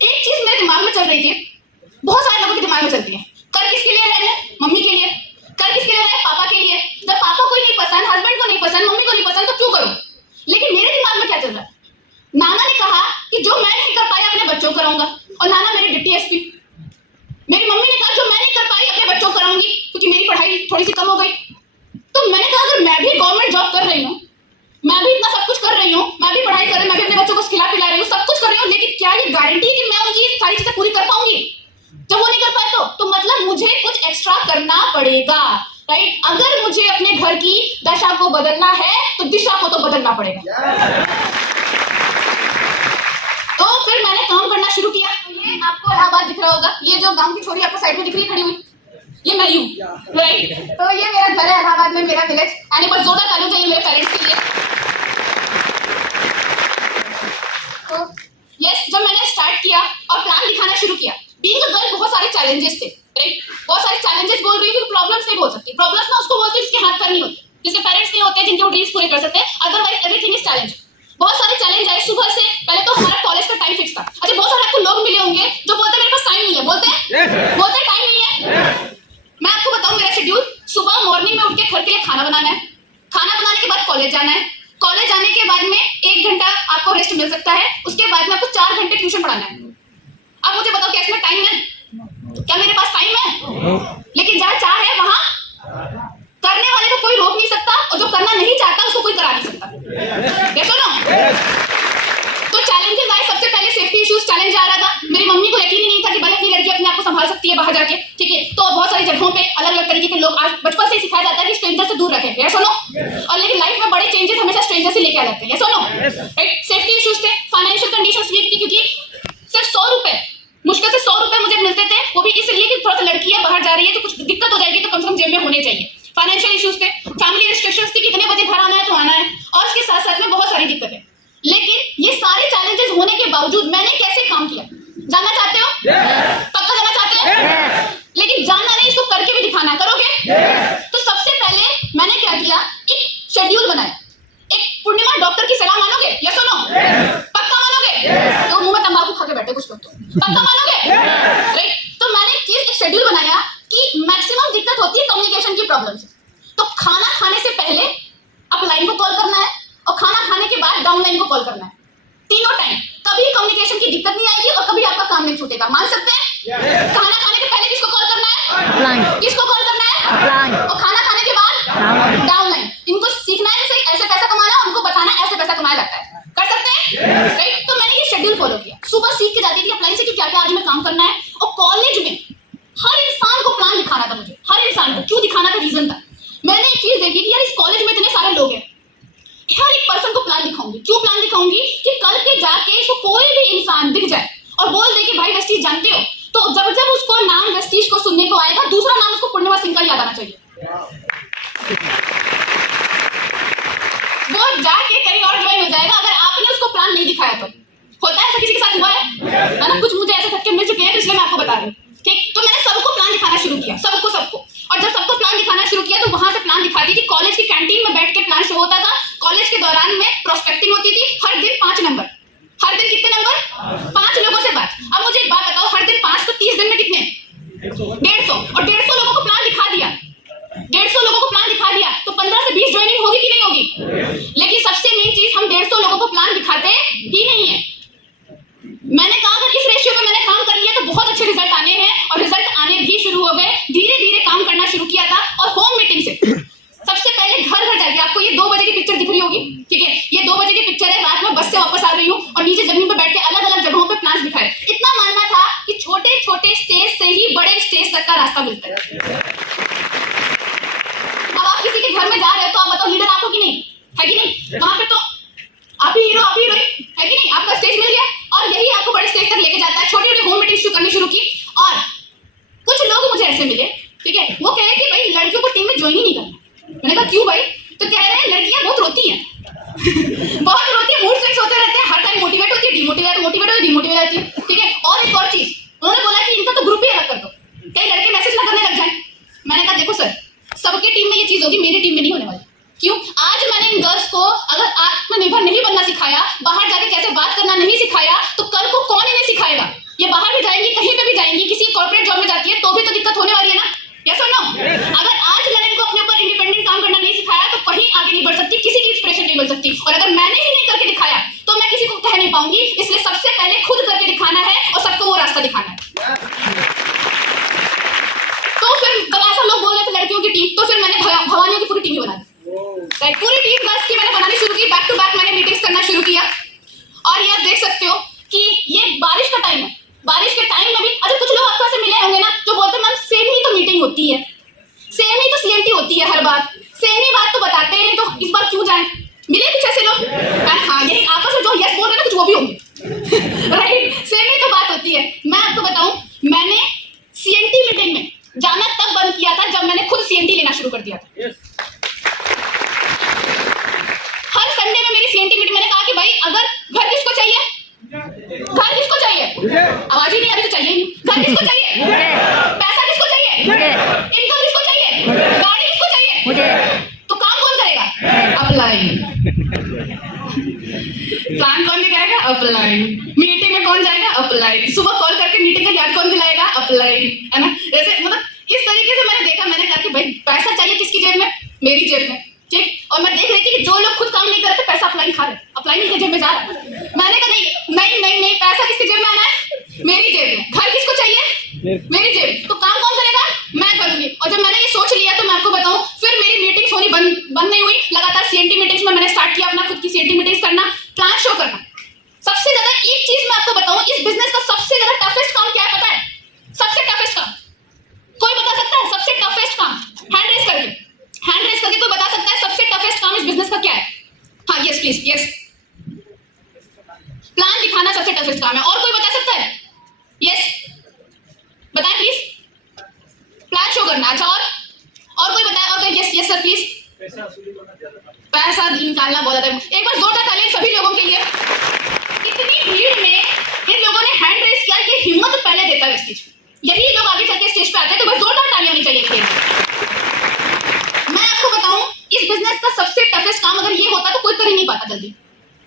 एक चीज मेरे दिमाग में चल रही थी, बहुत सारे लोगों के दिमाग में चलती है, कर किसके लिए रहे हैं? मम्मी के लिए। कर किसके लिए रहे? पापा के लिए। जब पापा को नहीं पसंद, हस्बैंड को नहीं पसंद, मम्मी को नहीं पसंद तो क्यों करो? लेकिन मेरे दिमाग में क्या चल रहा है, नाना ने कहा कि जो मैं नहीं कर पाया अपने बच्चों को कराऊंगा, और नाना मेरे डिप्टी एसपी। मेरी मम्मी ने कहा जो मैं नहीं कर पाई अपने बच्चों को कराऊंगी क्योंकि मेरी पढ़ाई थोड़ी सी कम हो गई। तो मैंने कहा अगर मैं भी गवर्नमेंट जॉब कर रही हूँ, मैं भी इतना सब कुछ कर रही हूँ, मैं भी पढ़ाई कर रही हूँ, मैं भी अपने बच्चों को खिला पिला रही हूँ, सब कुछ कर रही हूँ, लेकिन क्या ये गारंटी है कि मैं उनकी सारी चीजें पूरी कर पाऊंगी? जब वो नहीं कर पाए तो मतलब मुझे कुछ एक्स्ट्रा करना पड़ेगा, राइट। अगर मुझे अपने घर की दशा को बदलना है तो दिशा को तो बदलना पड़ेगा। तो फिर मैंने काम करना शुरू किया। ये आपको इलाहाबाद दिख रहा होगा, ये जो गांव की छोरी आपको साइड में दिख रही है खड़ी हुई, ये मैं हूँ, राइट। तो ये मेरा घर है इलाहाबाद में, मेरा विलेज। एंड एक बार जोरदार तालियां चाहिए मेरे पेरेंट्स के लिए। तो यस, जब मैंने स्टार्ट किया और प्लान दिखाना शुरू किया, बीइंग अ गर्ल बहुत सारे चैलेंजेस थे, राइट। बहुत सारे चैलेंजेस बोल रही हूँ क्योंकि प्रॉब्लम्स नहीं बोल सकती, प्रॉब्लम्स ना उसको बोलती है जिसके हाथ पर नहीं होते, जिसके पेरेंट्स नहीं होते, जिनके वो ड्रीम्स पूरे कर सकते हैं, अदरवाइज एवरीथिंग इज चैलेंज। बहुत सारे चैलेंज आए सुबह से। पहले तो हमारा कॉलेज का टाइम फिक्स था। अच्छा, बहुत सारे आपको लोग मिले होंगे जो बोलते हैं मेरे पास टाइम नहीं है, बोलते हैं बोलते हैं टाइम नहीं है। मैं आपको बताऊं मेरा शेड्यूल, सुबह मॉर्निंग में उठ के घर के लिए खाना बनाना है, खाना बनाने के बाद कॉलेज जाना है, कॉलेज जाने के बाद में 1 घंटा आपको रेस्ट मिल सकता है, उसके बाद में आपको 4 घंटे ट्यूशन पढ़ाना है। अब मुझे बताओ क्या इसमें टाइम है? क्या मेरे पास टाइम है? लेकिन जहाँ चाह है वहां करने वाले को कोई रोक नहीं सकता, और जो करना नहीं चाहता उसको कोई करा नहीं सकता। देखो ना, तो चैलेंजेस आए। सबसे पहले सेफ्टी इश्यूज चैलेंज आ रहा था। मेरी मम्मी को यकीन ही नहीं था कि भाई अपनी लड़की अपने आप को संभाल सकती है बाहर जाके, ठीक है। तो बहुत सारी जगहों पे अलग अलग तरीके के लोग, आज बचपन से ही सिखाया जाता है कि स्ट्रेंजर से दूर रखें, ये सुनो। और लेकिन लाइफ में बड़े चेंजेस हमेशा स्ट्रेंजर से लेके आ जाते हैं, ये सुनो, राइट। सेफ्टी इश्यूज थे, फाइनेंशियल कंडीशंस वीक थी, क्योंकि सिर्फ 100 रुपए, मुश्किल से 100 रुपए मुझे मिलते थे, वो भी इसलिए कि थोड़ा सा लड़की है बाहर जा रही है तो कुछ दिक्कत हो जाएगी तो कम से कम जेब में होने चाहिए। फाइनेंशियल इश्यूज थे, फैमिली रिस्ट्रिक्शंस थी, कितने बजे घर आना है तो आना है, और इसके साथ साथ में बहुत सारी दिक्कतें। लेकिन ये सारे चैलेंजेस होने के बावजूद मैंने कैसे काम किया, जानना चाहते हो? पक्का जानना चाहते हैं? लेकिन जानना नहीं, इसको करके भी दिखाना, करोगे? तो सबसे पहले मैंने क्या किया, एक शेड्यूल बनाया। एक पूर्णिमा डॉक्टर की सलाह मानोगे? या सुनो, पक्का मानोगे? तो मुंह में तंबाकू खा के बैठे कुछ लोग, तो पक्का मानोगे? राइट। तो मैंने एक शेड्यूल बनाया कि मैक्सिमम दिक्कत होती है कम्युनिकेशन की प्रॉब्लम से। तो खाना खाने से पहले अप लाइन को कॉल करना है, और खाना खाने के बाद डाउन लाइन को कॉल करना है, तीनों टाइम। कभी कम्युनिकेशन की दिक्कत नहीं आएगी और कभी आपका काम नहीं छूटेगा। मान सकते हैं? खाना खाने के पहले किसको कॉल करना है? किसको कॉल करना है? और खाना खाने के बाद डाउन लाइन। इनको सीखना है जैसे ऐसे पैसा कमाना, उनको बताना ऐसे पैसा कमाया लगता है, कर सकते हैं, राइट। तो मैंने ये शेड्यूल फॉलो किया। सुबह सीख के जाती थी अपलाइन से कि क्या क्या आज में काम करना है, और कॉलेज में हर इंसान को प्लान दिखाना था मुझे, हर इंसान को। क्यों दिखाना था? रीजन था। मैंने एक चीज देखी कि यार इस कॉलेज में इतने सारे लोग हैं, हर एक पर्सन को प्लान दिखाऊंगी। क्यों प्लान दिखाऊंगी? कि कल के जाके इसको कोई भी इंसान दिख जाए और बोल दे कि भाई वेस्टीज जानते हो, तो जब जब उसको नाम वेस्टीज को सुनने को आएगा, दूसरा नाम उसको पूर्णिमा सिंह का याद आना चाहिए। वो जाके कहीं और ज्वाइन हो जाएगा अगर आपने उसको प्लान नहीं दिखाया तो। होता है ऐसा, किसी के साथ हुआ है ना? कुछ मुझे ऐसे धक्के मिल चुके हैं, तो इसलिए मैं आपको बता रही हूँ, ठीक। तो मैंने सबको प्लान दिखाना शुरू किया, सबको। और जब सबको प्लान दिखाना शुरू किया तो वहां से प्लान दिखाती थी। कॉलेज की कैंटीन में बैठ के प्लान शो होता था। कॉलेज के दौरान में प्रोस्पेक्टिंग होती थी, हर दिन 5 नंबर। हर दिन कितने नंबर? 5 लोगों से बात। अब मुझे एक बात बताओ, हर दिन 5 तो 30 दिन में कितने? 150। और 150 लोगों को प्लान दिखा दिया, 150 लोगों को प्लान दिखा दिया, तो 15 से 20 ज्वाइनिंग होगी कि नहीं होगी? पिक्चर दिख रही होगी, ठीक है, ये 2 बजे की पिक्चर है, रात में बस से वापस आ रही हूँ और नीचे जमीन पे बैठ के अलग अलग जगहों पे प्लान्स दिखाए। इतना मानना था कि छोटे छोटे स्टेज से ही बड़े स्टेज तक का रास्ता मिलता है। अब आप किसी के घर में जा रहे हो तो आप बताओ लीडर आप हो कि नहीं, है कि नहीं? वहां पे तो आप ही हीरो, आप ही हीरोइन, है कि नहीं? आपका स्टेज मिल गया और यही आपको बड़े स्टेज तक लेके जाता है। छोटी छोटी होम मीटिंग शुरू करनी शुरू की और कुछ लोग मुझे ऐसे मिले, ठीक है, वो कहे कि भाई लड़कियों को टीम में ज्वाइन ही नहीं करना। मैंने कहा क्यों भाई? तो कह रहे हैं लड़कियां बहुत रोती हैं बहुत रोती है, मूड स्विंग्स होते रहते हैं, हर टाइम मोटिवेट होती है, डिमोटिवेट, मोटिवेट होती है, डिमोटिवेट होती है, ठीक है। और एक और चीज उन्होंने बोला कि इनका तो ग्रुप ही अलग कर दो, कई लड़के मैसेज ना करने लग जाए। मैंने कहा देखो सर, सबकी टीम में ये चीज होगी, मेरी टीम में नहीं होने वाली। क्यों? आज मैंने इन गर्ल्स को अगर आत्मनिर्भर नहीं बनना सिखाया, बाहर जाके कैसे बात करना नहीं सिखाया, तो कल को कौन इन्हें सिखाएगा? ये बाहर भी जाएंगी, कहीं पे भी जाएंगी, किसी कॉर्पोरेट जॉब में जाती है तो भी तो दिक्कत होने वाली है ना, यस और नो? अगर आज मैंने इनको अपने ऊपर इंडिपेंडेंट काम करना नहीं सिखाया तो कहीं आगे नहीं बढ़ सकती, किसी की इंस्पिरेशन नहीं बन सकती। और अगर मैंने ही नहीं करके दिखाया तो मैं किसी को कह नहीं पाऊंगी। इसलिए सबसे पहले खुद करके दिखाना है और सबको वो रास्ता दिखाना है। तो फिर ऐसा लोग बोल रहे थे लड़कियों की टीम, तो फिर मैंने भवानियों की पूरी टीम ही बना दी। पूरी टीम गर्ल्स की मैंने बनानी शुरू की, बैक टू बैक मैंने मीटिंग्स करना शुरू किया। और ये आप देख सकते हो कि ये बारिश का टाइम है, बारिश के टाइम में भी अच्छा कुछ लोग आपको ऐसे मिले होंगे ना जो बोलते हैं मैम सेम ही तो मीटिंग होती है, सेम ही तो सीएमटी होती है, हर बार सेम ही बात तो बताते हैं, तो इस बार क्यों जाएं? मिले कुछ ऐसे लोग? हाँ, यही आपस में जो यस बोल रहे हैं ना कुछ वो भी होंगे राइट, सेम ही तो बात होती है। मैं आपको बताऊं, मैंने सीएमटी मीटिंग में जाना तब बंद किया था जब मैंने खुद सीएमटी लेना शुरू कर दिया था। हर संडे में मेरी सीएमटी मीटिंग, मैंने कहा कि भाई अगर घर किसको चाहिए, घर किसको चाहिए, आवाज ही नहीं आ रही तो चाहिए नहीं, घर किसको चाहिए, पैसा किसको चाहिए, इनकम किसको चाहिए, गाड़ी किसको चाहिए, तो काम कौन करेगा? अपलाइन। प्लान कौन दिखाएगा? अपलाइन। मीटिंग में कौन जाएगा? अपलाइन। सुबह कॉल करके मीटिंग का याद कौन दिलाएगा? अपलाइन, है ना? जैसे मतलब इस तरीके से मैंने देखा, मैंने कहा कि भाई पैसा चाहिए किसकी जेब में? मेरी जेब में, ठीक। और मैं देख रही थी कि जो लोग खुद काम नहीं करते पैसा अपलाइन खा रहे, अपलाइन की जेब में जा रहा है। मैंने कहा नहीं, पैसा किसकी जेब में आना है? मेरी जेब में। घर किसको चाहिए? मेरी जेब। तो काम कौन करेगा? मैं करूंगी। और जब मैंने ये सोच लिया तो मैं आपको बताऊं, फिर मेरी मीटिंग्स होनी बंद नहीं हुई। लगातार सीएनटी मीटिंग्स में मैंने स्टार्ट किया अपना खुद की सीएनटी मीटिंग्स करना, प्लान शो करना। सबसे ज्यादा एक चीज मैं आपको बताऊं, इस बिजनेस का सबसे ज्यादा टफेस्ट काम क्या है पता है? सबसे टफेस्ट काम कोई बता सकता है? सबसे टफेस्ट काम हैंड रेस करके कोई बता सकता है सबसे टफेस्ट काम इस बिजनेस का क्या है? हाँ, यस प्लीज, यस। प्लान दिखाना सबसे टफेस्ट काम है। और कोई बता सकता है? यस, बताएं प्लीज। प्लान शो करना, अच्छा। और कोई बताए? और कोई? Yes yes sir please. पैसा निकालना बहुत ज्यादा। एक बार जोरदार तालियां सभी लोगों के लिए। इतनी भीड़ में इन लोगों ने हैंड रेस किया कि हिम्मत पहले देता है स्टेज पे। यही लोग आगे चल के स्टेज पे आते हैं, तो बस जोरदार तालियां होनी चाहिए। मैं आपको बताऊं, इस बिजनेस का सबसे टफेस्ट काम अगर ये होता तो कोई कर ही नहीं पाता जल्दी,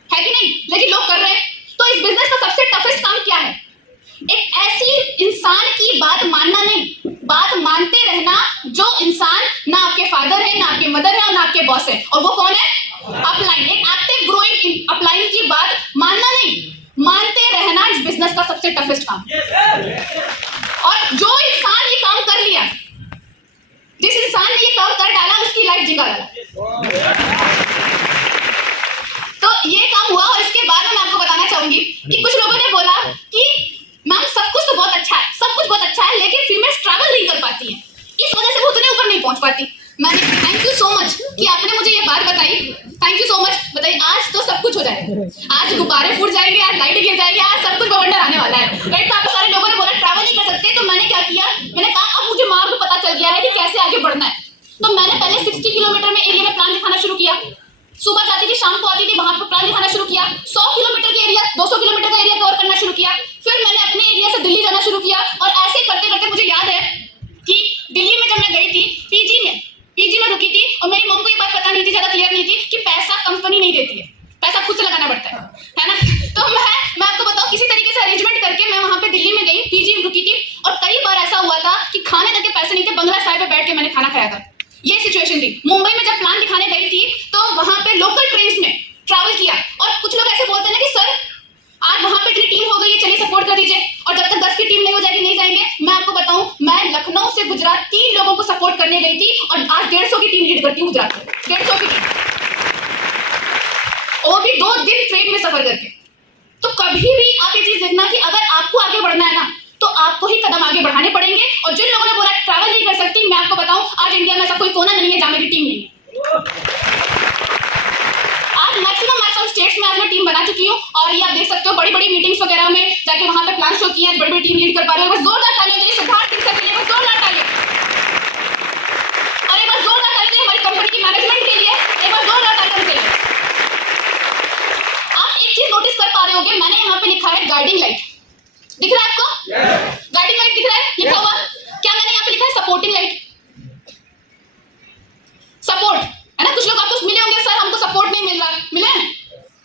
है कि नहीं? लेकिन लोग कर रहे हैं। तो इस बिजनेस का सबसे टफेस्ट काम क्या है? एक ऐसी इंसान की बात मानना नहीं, बात मानते रहना जो इंसान ना आपके फादर है, ना आपके मदर है और ना आपके बॉस है। और वो कौन है? अपलाइन। एक एक्टिव ग्रोइंग अपलाइन की बात मानना नहीं, मानते रहना इस बिजनेस का सबसे टफेस्ट काम। और जो इंसान ये काम कर लिया, जिस इंसान ने ये काम कर डाला, उसकी लाइफ जिंदा डाला। तो ये काम हुआ। और इसके बाद मैं आपको बताना चाहूंगी कि कुछ लोगों ने बोला कि मैम सब कुछ तो बहुत अच्छा है, सब कुछ बहुत अच्छा है, लेकिन फीमेल्स ट्रैवल नहीं कर पाती हैं, इस वजह से वो उतने ऊपर नहीं पहुंच पाती। मैंने थैंक यू सो मच कि आपने मुझे ये बात बताई, थैंक यू सो मच। बताइए, आज तो सब कुछ हो जाएगा, आज गुब्बारे फूट जाएंगे, आज लाइट गिर जाएगी, आज सब कुछ बवंडर आने वाला है, राइट? तो आपको सारे लोगों ने बोला ट्रैवल नहीं कर सकते, तो मैंने क्या किया, मैंने कहा अब मुझे मार्ग पता चल गया है कि कैसे आगे बढ़ना है। तो मैंने पहले 60 किलोमीटर में एरिया में प्लान दिखाना शुरू किया। सुबह जाती थी, शाम को आती थी, वहां पर प्लान दिखाना शुरू किया। 100 किलोमीटर का एरिया, 200 किलोमीटर का एरिया कवर करना शुरू किया। फिर मैंने अपने एरिया से दिल्ली जाना शुरू किया। और ऐसे करते करते मुझे याद है कि दिल्ली में जब मैं गई थी, पीजी में रुकी थी, और मेरी मम्मी को ये बात पता नहीं थी, ज्यादा क्लियर नहीं थी कि पैसा कंपनी नहीं देती है, पैसा खुद से लगाना पड़ता है ना? तो मैं आपको बताऊं, किसी तरीके से अरेंजमेंट करके मैं वहां पे दिल्ली में गई, पीजी में रुकी थी। और कई बार ऐसा हुआ था कि खाने तक के पैसे नहीं थे, बंगला साहिब पे बैठ के मैंने खाना खाया था। ये सिचुएशन थी। मुंबई में जब प्लान दिखाने गई थी तो वहां पे लोकल ट्रेन्स में ट्रैवल किया। और कुछ लोग ऐसे बोलते हैं ना कि सर आज वहां पे इतनी टीम हो गई है, चलिए सपोर्ट कर दीजिए, और जब तक 10 की टीम नहीं हो जाएगी नहीं जाएंगे। मैं आपको बताऊं, मैं लखनऊ से गुजरात 3 लोगों को सपोर्ट करने गई थी और आज 150 की टीम लीड करती हूँ गुजरात में, 150 की टीम। वो भी 2 दिन ट्रेन में सफर करके। तो कभी भी आप ये चीज देखना कि अगर आपको आगे बढ़ना है ना तो आपको ही कदम आगे बढ़ाने पड़ेंगे। और जिन लोगों ने बोला ट्रैवल नहीं कर सकती, मैं आपको बताऊं आज इंडिया में ऐसा कोई कोना नहीं है जहां मेरी टीम नहीं है। आज मैक्सिमम स्टेट्स में आज मैं टीम बना चुकी हूँ और ये आप देख सकते हो बड़ी बड़ी मीटिंग्स वगैरह में जाके वहां पे प्लान शो किए हैं, बड़ी बड़ी टीम लीड कर पा रहे हो। बस जोरदार तालियां दीजिए सिद्धार्थ के लिए, बस जोरदार तालियां। और एक बार जोरदार तालियां दीजिए हमारी कंपनी की मैनेजमेंट के लिए, एक बार जोरदार तालियां के लिए। आप एक चीज नोटिस कर पा रहे होंगे, मैंने यहाँ पे लिखा है गाइडिंग लाइट, दिख रहा है आपको? गाइडिंग लाइट दिख रहा है लिखा हुआ? क्या मैंने यहाँ पे लिखा है सपोर्टिंग लाइट? सपोर्ट है ना। कुछ लोग आपको मिले होंगे, सर हमको सपोर्ट नहीं मिल रहा।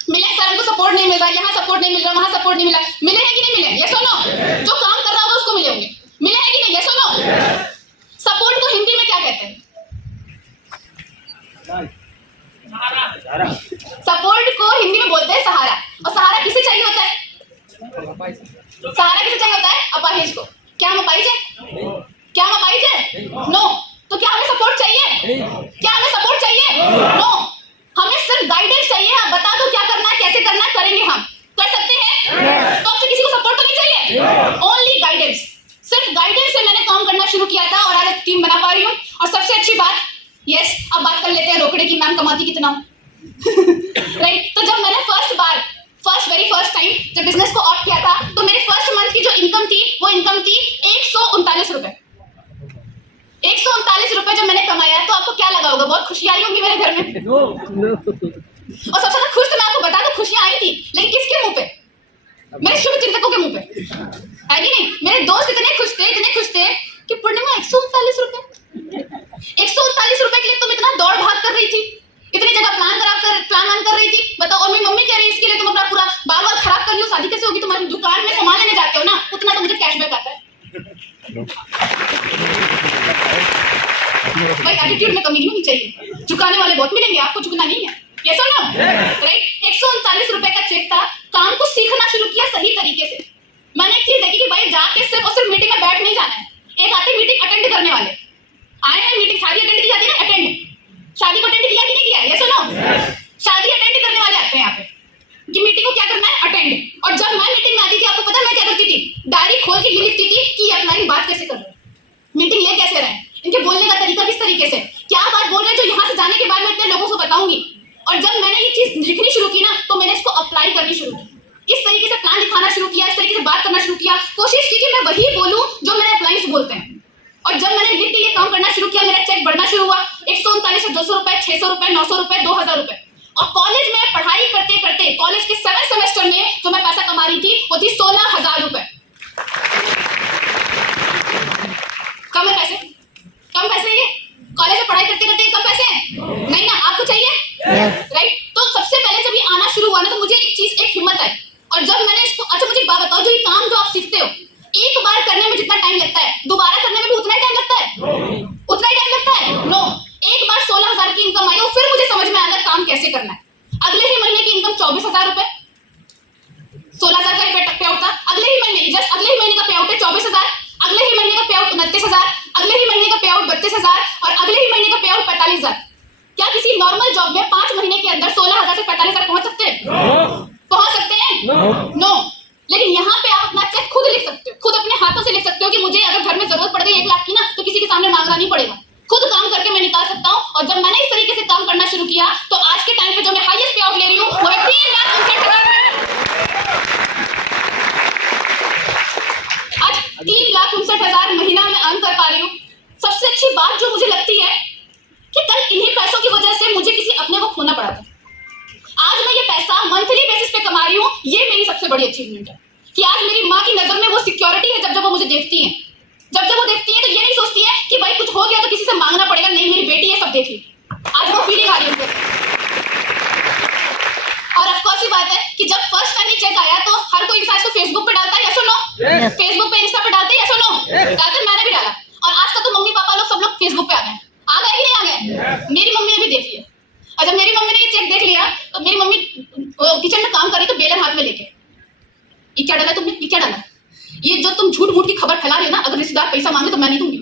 मिले सर हमको सपोर्ट नहीं मिल रहा, यहाँ सपोर्ट नहीं मिल रहा, वहां सपोर्ट नहीं मिला। मिले हैं कि नहीं मिले? यस और नो? जो काम कर रहा होगा उसको मिले होंगे। मिले हैं कि नहीं? यस और नो? सपोर्ट को हिंदी में क्या कहते हैं? सपोर्ट को हिंदी में बोलते हैं सहारा। और सहारा किसे चाहिए होता है? सहारा किसे चाहिए होता है? अपाहिज को। क्या हम अपाहिज है? क्या हम अपाहिज है? नो। तो क्या हमें सपोर्ट चाहिए? क्या हमें सपोर्ट चाहिए? नो। हमें सिर्फ गाइडेंस चाहिए। आप बता दो क्या करना है, कैसे करना है, करेंगे हम। कर सकते हैं? तो आपसे किसी को सपोर्ट तो नहीं चाहिए? Only guidance. सिर्फ गाइडेंस से मैंने काम करना शुरू किया था और आज टीम बना पा रही हूँ। और सबसे अच्छी बात, यस अब बात कर लेते हैं रोकड़े की, मैम कमाती कितना हूँ। राइट। तो जब मैंने वेरी फर्स्ट टाइम जब बिजनेस को ऑफ किया था तो मेरे फर्स्ट मंथ की जो इनकम थी वो इनकम थी 139 रुपए। 139 रुपए जब मैंने कमाया तो आपको क्या लगा होगा? बहुत खुशी आई होगी मेरे घर में। और सबसे ज्यादा खुश तो मैं आपको बता दूं खुशियां आई थी, लेकिन किसके मुंह पे? मेरे शुभ चिंतकों के मुंह पे, है कि नहीं? मेरे दोस्त इतने खुश थे कि पूर्णिमा 139 रुपए 139 रुपए के लिए तुम इतना दौड़ भाग कर रही थी, इतनी जगह प्लान कर रही थी, बताओ। और मेरी मम्मी कह रही है इसके लिए तुम अपना पूरा बार खराब कर लो, शादी कैसे होगी? तुम्हारी दुकान में सामान लेने जाते हो ना, उतना तो मुझे कैशबैक आता है। भाई एटीट्यूड में कमी नहीं होनी चाहिए। झुकाने वाले बहुत मिलेंगे, आपको झुकना नहीं है। यस और नो? राइट। 139 रुपए का चेक था। काम को सीखना शुरू किया सही तरीके से। मैंने एक चीज देखी कि भाई जाके सिर्फ और सिर्फ मीटिंग में बैठ नहीं जाना है। एक आते मीटिंग अटेंड करने वाले आए हैं, मीटिंग शादी अटेंड की जाती है ना, अटेंड शादी को अटेंड किया कि नहीं किया? यस और नो? शादी अटेंड करने वाले आते हैं यहाँ पे कि मीटिंग को क्या करना है, अटेंड। और जब मैं मीटिंग में आती थी आपको पता मैं क्या करती थी? डायरी खोल के ये लिखती थी कि अपना बात कैसे कर रहे हैं, मीटिंग ले कैसे रहे, इनके बोलने का तरीका किस तरीके से, क्या बात बोल रहे हैं जो यहाँ से जाने के बाद मैं इतने लोगों को बताऊंगी। और जब मैंने ये चीज लिखनी शुरू की ना तो मैंने इसको अप्लाई करनी शुरू की। इस तरीके से प्लान दिखाना शुरू किया, इस तरीके से बात करना शुरू किया। कोशिश की कि मैं वही बोलूं जो मेरे क्लाइंट्स बोलते हैं। और जब मैंने लिख के ये काम करना शुरू किया मेरा चेक बढ़ना शुरू हुआ। 139 से 200 रुपए, 600 रुपए, 900 रुपए, 2000 रुपए। और कॉलेज में पढ़ाई करते करते कॉलेज के 7 सेमेस्टर में जो मैं पैसा कमा रही थी वो थी 16,000 रुपए। कम है पैसे? कम पैसे ये कॉलेज में पढ़ाई करते करते कम पैसे नहीं ना? आपको चाहिए? राइट। तो सबसे पहले जब ये आना शुरू हुआ ना तो मुझे एक हिम्मत आई। और जब मैंने इसको, अच्छा मुझे एक बात बताओ, जो ये काम जो आप सीखते हो एक बार करने में जितना टाइम लगता है दोबारा करने में भी उतना ही टाइम लगता है? उतना ही टाइम लगता है? नो। एक बार 16,000 की इनकम आई और फिर मुझे समझ में आया काम कैसे करना है। अगले ही महीने की इनकम 24,000 रुपए। 16,000 का पे आउट था, अगले ही महीने का पे आउट है 24,000, अगले ही महीने का पे आउट 29,000, अगले ही महीने का पे आउट 32,000 और अगले ही महीने का पे आउट 45,000। क्या किसी नॉर्मल जॉब में 5 महीने के अंदर 16,000 से 45,000 पहुंच सकते हैं? पहुंच सकते हैं? नो। लेकिन यहाँ पे आप अपना चेक खुद लिख सकते हो, खुद अपने हाथों से लिख सकते हो कि मुझे अगर घर में जरूरत पड़ गई 1 लाख की ना तो किसी के सामने मांगना नहीं पड़ेगा, खुद काम करके मैं निकाल सकता हूँ। और जब मैंने इस तरीके से काम करना शुरू किया तो आज के टाइम पे जो मैं हाईएस्ट पे आउट ले रही हूँ वो है 3,59,000। आज 3,59,000 महीना में अर्न कर पा रही हूँ। सबसे अच्छी बात जो मुझे लगती है कि कल इन्हीं पैसों की वजह से मुझे किसी अपने को खोना पड़ा था, आज मैं ये पैसा मंथली बेसिस पे कमा रही हूँ। ये मेरी सबसे बड़ी अचीवमेंट है कि आज मेरी माँ की नजर में वो सिक्योरिटी है। जब वो मुझे देखती है, जब वो देखती है तो ये नहीं सोचती है कि भाई कुछ हो गया तो किसी से मांगना पड़ेगा, नहीं मेरी बेटी है सब देख ली। आज वो फीलिंग आ रही है। और ऑफ कोर्स ये बात है कि जब फर्स्ट टाइम ये चेक आया तो हर कोई इंसान इसको फेसबुक पे डालता है, यस और नो? फेसबुक पे, इंस्टा पे डालते हैं, यस और नो? डालते, मैंने भी डाला। और आज तक तो मम्मी पापा लोग सब लोग फेसबुक पे आ गए कि नहीं आ गए? मेरी मम्मी ने भी देख लिया। और जब मेरी मम्मी ने ये चेक देख लिया तो मेरी मम्मी किचन में काम कर रही तो बेलन हाथ में लेके, ये क्या डाला तुमने? ये क्या डाला? ये जो तुम झूठ मूठ की खबर फैला रही हो ना, अगर रिश्तेदार पैसा मांगे तो मैं नहीं दूंगी।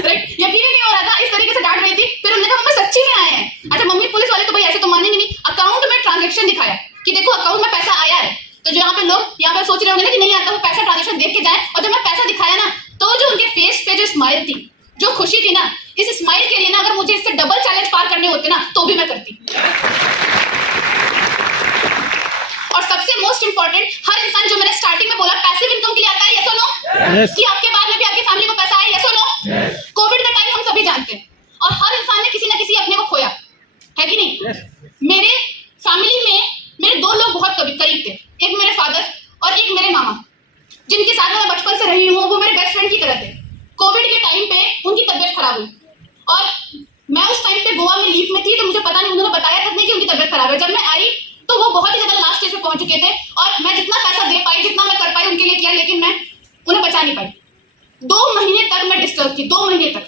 राइट। यकीन ही नहीं हो रहा था, इस तरीके से डांट रही थी। फिर उन्होंने कहा मम्मी सच्ची में आए हैं। अच्छा मम्मी पुलिस वाले तो भाई ऐसे तो मानेंगे नहीं, अब ट्रांजेक्शन दिखाया कि देखो अकाउंट में पैसा आया है, तो जो यहाँ पे लोग यहाँ पे सोच रहे होंगे ना कि नहीं आता, वो पैसा ट्रांजेक्शन देख के जाए। और जब मैं पैसा दिखाया ना, तो जो उनके फेस पे जो स्माइल थी, जो खुशी थी ना, इस स्माइल के लिए ना अगर मुझे इससे डबल चैलेंज पार करने होते ना तो भी मैं करती। और सबसे मोस्ट इंपॉर्टेंट, हर इंसान जो मैंने स्टार्टिंग में बोला पैसिव इनकम के लिए आता है, यस और नो? कि आपके बाद में भी आपकी फैमिली को पैसा आए, यस और नो? कोविड का टाइम हम सभी जानते हैं और हर इंसान ने किसी ना किसी अपने को खोया है कि नहीं? मेरे फैमिली में मेरे दो लोग बहुत करीब थे, एक मेरे फादर और एक मेरे मामा, जिनके साथ मैं बचपन से रही हूँ। वो मेरे बेस्ट फ्रेंड की तरह थे। कोविड के टाइम पे उनकी तबीयत खराब हुई और मैं उस टाइम पे गोवा में लीव में थी, तो मुझे पता नहीं, उन्होंने बताया तक नहीं कि उनकी तबीयत खराब है। जब मैं आई तो वो बहुत ही ज्यादा लास्ट स्टेज पे पहुंच चुके थे और मैं जितना पैसा दे पाई, जितना मैं कर पाई उनके लिए किया, लेकिन मैं उन्हें बचा नहीं पाई। 2 महीने तक मैं डिस्टर्ब थी, 2 महीने तक।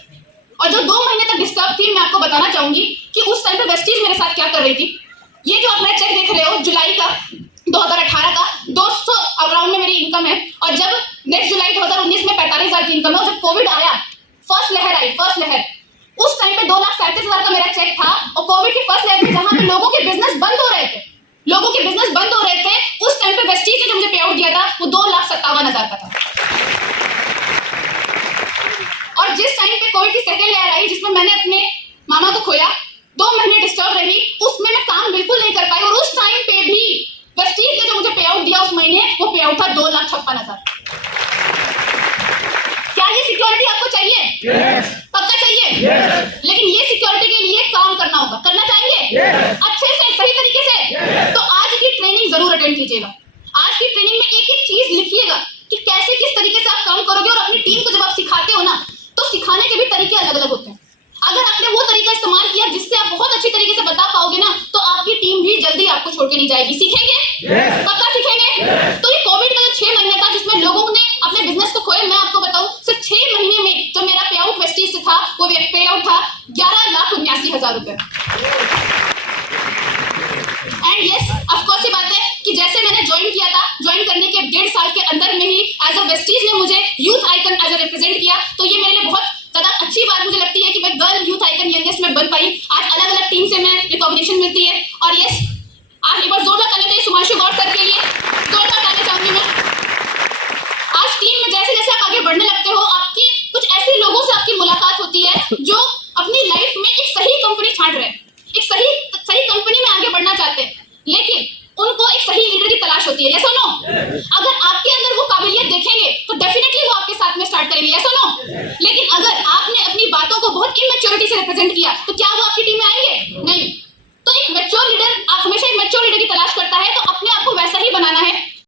और जो 2 महीने तक डिस्टर्ब थी, मैं आपको बताना चाहूंगी कि उस टाइम पे वेस्टीज मेरे साथ क्या कर रही थी। ये जो आप मेरा चेक देख रहे हो जुलाई का 2018 का 200 अराउंड में मेरी इनकम है, और जब नेक्स्ट जुलाई 2019 में 45,000 की इनकम है। और जब कोविड आया, फर्स्ट लहर, उस टाइम पे 2,37,000 का मेरा चेक था। और कोविड की फर्स्ट लहर में जहां पे लोगों के बिजनेस बंद हो रहे थे, उस टाइम पे वेस्टीज ने जो मुझे पे आउट दिया था वो 2,57,000 का था। और जिस टाइम पे कोविड की सेकेंड लहर आई, जिसमें मैंने अपने मामा को खोया, 2 महीने डिस्टर्ब रही, उसमें मैं काम बिल्कुल नहीं कर पाई। और उस टाइम पे भी वेस्टीज ने जो मुझे पे आउट दिया उस महीने, वो पे आउट था 2,56,000। क्या ये सिक्योरिटी आपको चाहिए? पक्का चाहिए? लेकिन ये सिक्योरिटी के लिए काम करना होगा। करना चाहेंगे? अच्छे से, सही तरीके से। तो आज की ट्रेनिंग जरूर अटेंड कीजिएगा। आज की ट्रेनिंग में एक एक चीज लिखिएगा कि कैसे, किस तरीके से आप काम करोगे। और अपनी टीम को जब आप सिखाते हो ना, तो सिखाने के भी तरीके अलग अलग होते हैं। अगर आपने वो तरीका इस्तेमाल किया जिससे आप बहुत अच्छी तरीके से बता पाओगे ना, तो आपकी टीम भी जल्दी आपको छोड़ के नहीं जाएगी। सीखेंगे? पक्का सीखेंगे? तो ये कोविड का जो 6 महीने था जिसमें लोगों ने अपने बिजनेस को खोए, मैं आपको बताऊं सिर्फ 6 महीने में जो मेरा पे आउट वेस्टीज से था, वो पे आउट था 11,79,000 रुपए। एंड यस, ऑफ कोर्स ये बात है कि जैसे मैंने ज्वाइन किया था, ज्वाइन करने के 1.5 साल के अंदर में ही एज अ वेस्टीज ने मुझे youth icon as a represent किया। तो ये मेरे लिए बहुत ज्यादा अच्छी बात मुझे लगती है कि मैं गर्ल यूथ आइकन यंगेस्ट में बन पाई। आज अलग अलग टीम से मैं रिकॉग्निशन मिलती है। और यस, आज एक बार जोरदार ताली दें सुमांशु गौर सर के लिए, जोरदार ताली चाहूंगी मैं। आज टीम में जैसे जैसे आप आगे बढ़ने लगते हो, आपकी कुछ ऐसे लोगों से आपकी मुलाकात होती है जो अपनी लाइफ में एक सही कंपनी छांट रहे हैं, एक सही कंपनी में आगे बढ़ना चाहते हैं, लेकिन उनको एक सही लीडर की तलाश होती है। यस और नो? अगर आपके अंदर वो काबिलियत देखेंगे तो डेफिनेटली वो आपके साथ में स्टार्ट करेंगे। यस और नो? लेकिन अगर आपने अपनी बातों को बहुत इमेच्योरिटी से रिप्रेजेंट किया, तो क्या वो